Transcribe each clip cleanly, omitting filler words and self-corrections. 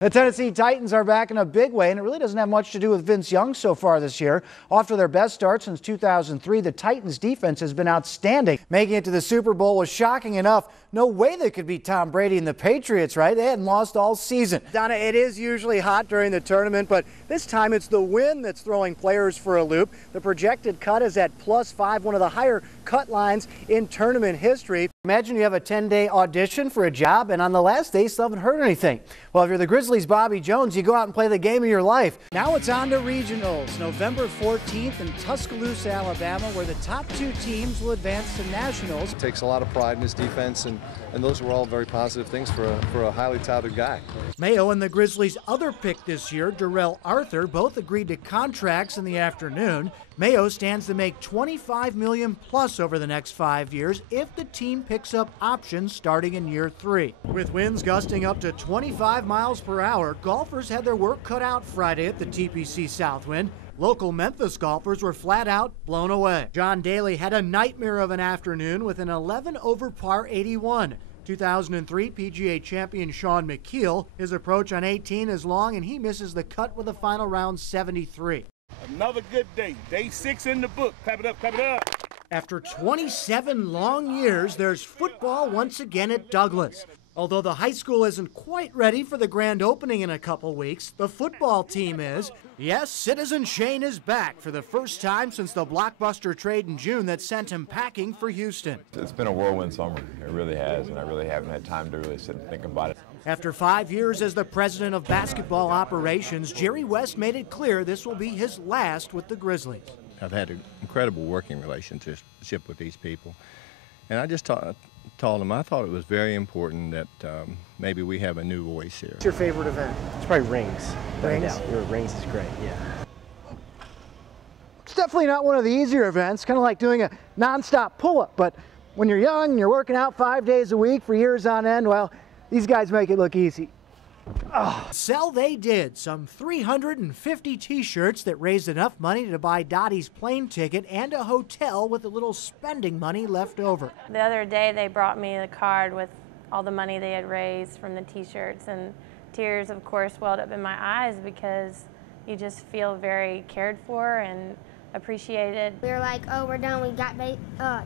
The Tennessee Titans are back in a big way, and it really doesn't have much to do with Vince Young so far this year. Off to their best start since 2003, the Titans' defense has been outstanding. Making it to the Super Bowl was shocking enough. No way they could beat Tom Brady and the Patriots, right? They hadn't lost all season. Donna, it is usually hot during the tournament, but this time it's the wind that's throwing players for a loop. The projected cut is at +5, one of the higher cut lines in tournament history. Imagine you have a 10-day audition for a job, and on the last day, you still haven't heard anything. Well, if you're the Grizzlies' Bobby Jones, you go out and play the game of your life. Now it's on to regionals, November 14th in Tuscaloosa, Alabama, where the top 2 teams will advance to nationals. It takes a lot of pride in his defense, and those were all very positive things for a highly touted guy. Mayo and the Grizzlies' other pick this year, Darrell Arthur, both agreed to contracts in the afternoon. Mayo stands to make $25 million plus over the next 5 years if the team picks up options starting in year 3. With winds gusting up to 25 miles per hour, golfers had their work cut out Friday at the TPC Southwind. Local Memphis golfers were flat out blown away. John Daly had a nightmare of an afternoon with an 11 over par 81. 2003 PGA champion Sean McKeel, his approach on 18 is long and he misses the cut with a final round 73. Another good day. Day 6 in the book. Clap it up, clap it up. After 27 long years, there's football once again at Douglas. Although the high school isn't quite ready for the grand opening in a couple weeks, the football team is. Yes, Citizen Shane is back for the first time since the blockbuster trade in June that sent him packing for Houston. It's been a whirlwind summer. It really has, and I really haven't had time to really sit and think about it. After 5 years as the president of basketball operations, Jerry West made it clear this will be his last with the Grizzlies. I've had an incredible working relationship with these people, and I just told them I thought it was very important that maybe we have a new voice here. What's your favorite event? It's probably rings. Rings? Rings is great, yeah. It's definitely not one of the easier events, kind of like doing a non-stop pull-up, but when you're young and you're working out 5 days a week for years on end, well, these guys make it look easy. Oh. Sell they did, some 350 t-shirts that raised enough money to buy Dottie's plane ticket and a hotel with a little spending money left over. The other day they brought me the card with all the money they had raised from the t-shirts, and tears of course welled up in my eyes because you just feel very cared for and appreciated. We were like, oh, we're done. We got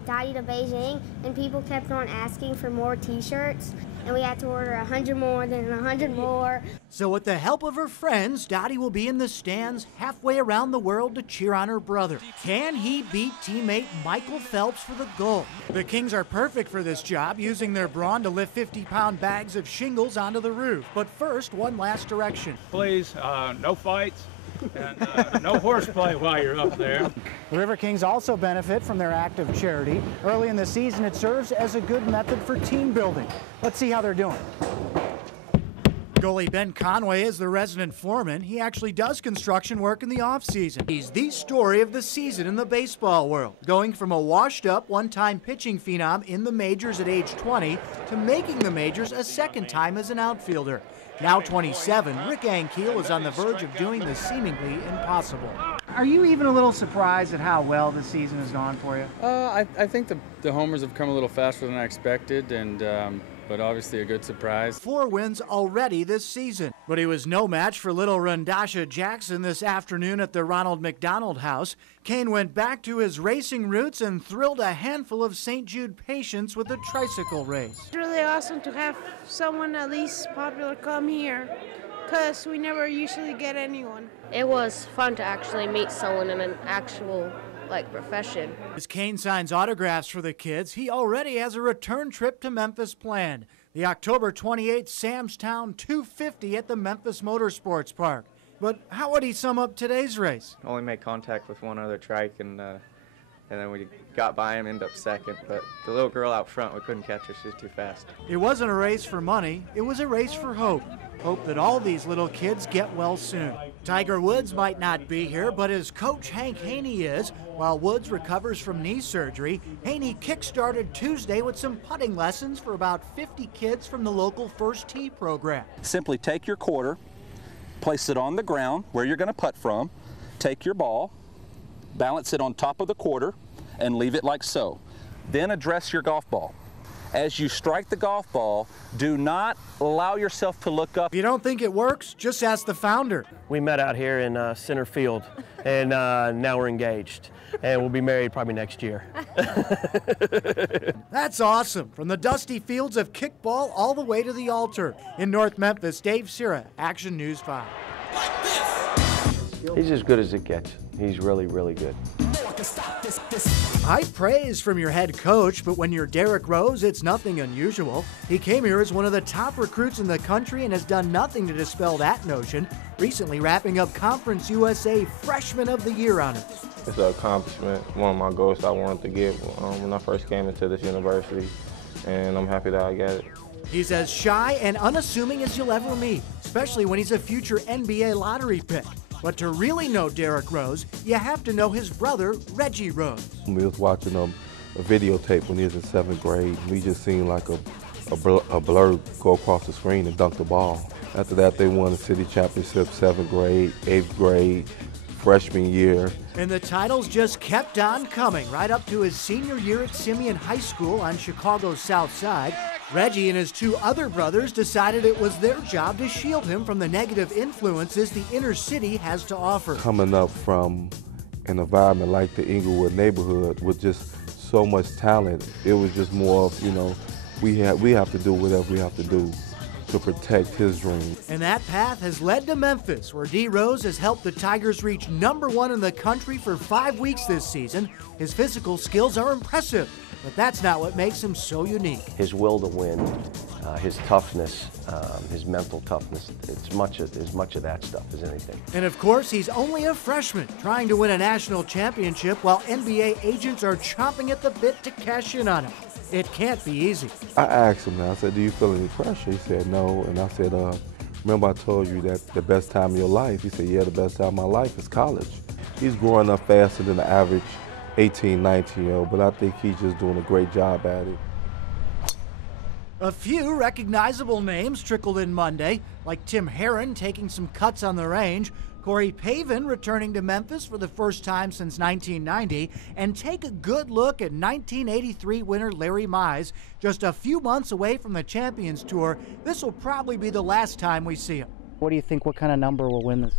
Dottie to Beijing, and people kept on asking for more t-shirts, and we had to order 100 more, then 100 more. So with the help of her friends, Dottie will be in the stands halfway around the world to cheer on her brother. Can he beat teammate Michael Phelps for the gold? The Kings are perfect for this job, using their brawn to lift 50-pound bags of shingles onto the roof. But first, one last direction. Please, no fights. And no horseplay while you're up there. The River Kings also benefit from their active charity. Early in the season, it serves as a good method for team building. Let's see how they're doing. Goalie Ben Conway is the resident foreman. He actually does construction work in the off-season. He's the story of the season in the baseball world, going from a washed-up one-time pitching phenom in the majors at age 20 to making the majors a second time as an outfielder. Now 27, Rick Ankiel is on the verge of doing the seemingly impossible. Are you even a little surprised at how well the season has gone for you? I think the homers have come a little faster than I expected, and but obviously a good surprise. 4 wins already this season, but he was no match for little Rondasha Jackson this afternoon at the Ronald McDonald House. Kane went back to his racing roots and thrilled a handful of St. Jude patients with a tricycle race. It's really awesome to have someone at least popular come here, because we never usually get anyone. It was fun to actually meet someone in an actual profession. As Kane signs autographs for the kids, he already has a return trip to Memphis planned. The October 28th Sam's Town 250 at the Memphis Motorsports Park. But how would he sum up today's race? Only made contact with one other trike, and then we got by him, ended up second. But the little girl out front, we couldn't catch her. She was too fast. It wasn't a race for money. It was a race for hope. Hope that all these little kids get well soon. Tiger Woods might not be here, but his coach Hank Haney is. While Woods recovers from knee surgery, Haney kick-started Tuesday with some putting lessons for about 50 kids from the local First Tee program. Simply take your quarter, place it on the ground where you're going to putt from, take your ball, balance it on top of the quarter, and leave it like so. Then address your golf ball. As you strike the golf ball, do not allow yourself to look up. If you don't think it works, just ask the founder. We met out here in center field, and now we're engaged. And we'll be married probably next year. That's awesome. From the dusty fields of kickball all the way to the altar. In North Memphis, Dave Cera, Action News 5. He's as good as it gets. He's really, really good. High praise from your head coach, but when you're Derrick Rose, it's nothing unusual. He came here as one of the top recruits in the country and has done nothing to dispel that notion, recently wrapping up Conference USA Freshman of the Year honors. It's an accomplishment, one of my goals I wanted to get when I first came into this university, and I'm happy that I got it. He's as shy and unassuming as you'll ever meet, especially when he's a future NBA lottery pick. But to really know Derrick Rose, you have to know his brother, Reggie Rose. We was watching a videotape when he was in 7th grade. We just seen like a blur go across the screen and dunk the ball. After that, they won the city championship 7th grade, 8th grade, freshman year. And the titles just kept on coming right up to his senior year at Simeon High School on Chicago's South Side. Reggie and his two other brothers decided it was their job to shield him from the negative influences the inner city has to offer. Coming up from an environment like the Inglewood neighborhood with just so much talent, it was just more of, we have to do whatever we have to do to protect his dream. And that path has led to Memphis, where D. Rose has helped the Tigers reach #1 in the country for 5 weeks this season. His physical skills are impressive, but that's not what makes him so unique. His will to win, his toughness, his mental toughness, it's as much of that stuff as anything. And of course, he's only a freshman trying to win a national championship while NBA agents are chomping at the bit to cash in on him. It can't be easy. I asked him, I said, do you feel any pressure? He said, no. And I said, remember I told you that the best time of your life? He said, yeah, the best time of my life is college. He's growing up faster than the average 18, 19-year-old, but I think he's just doing a great job at it. A few recognizable names trickled in Monday, like Tim Herron taking some cuts on the range, Corey Pavin returning to Memphis for the first time since 1990, and take a good look at 1983 winner Larry Mize. Just a few months away from the Champions Tour, this will probably be the last time we see him. What do you think, what kind of number will win this?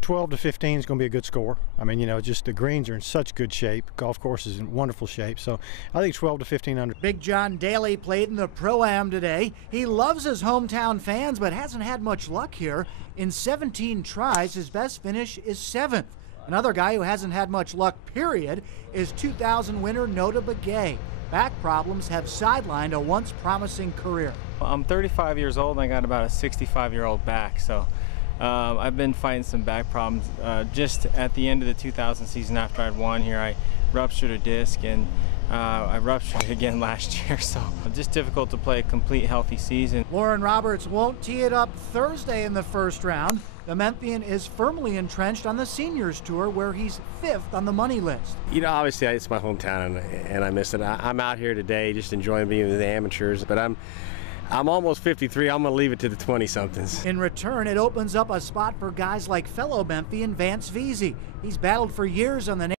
12 to 15 is going to be a good score. I mean, just the greens are in such good shape. Golf course is in wonderful shape. So I think 12 to 15 under. Big John Daly played in the Pro-Am today. He loves his hometown fans, but hasn't had much luck here. In 17 tries, his best finish is 7th. Another guy who hasn't had much luck, period, is 2000 winner Nota Begay. Back problems have sidelined a once promising career. I'm 35 years old and I got about a 65-year-old back, so I've been fighting some back problems. Just at the end of the 2000 season after I'd won here, I ruptured a disc and I ruptured it again last year, so just difficult to play a complete healthy season. Lauren Roberts won't tee it up Thursday in the first round. The Memphian is firmly entrenched on the Seniors Tour, where he's 5th on the money list. Obviously it's my hometown and I miss it. I'm out here today just enjoying being with the amateurs, but I'm almost 53. I'm going to leave it to the 20-somethings. In return, it opens up a spot for guys like fellow Memphian Vance Veazey. He's battled for years on the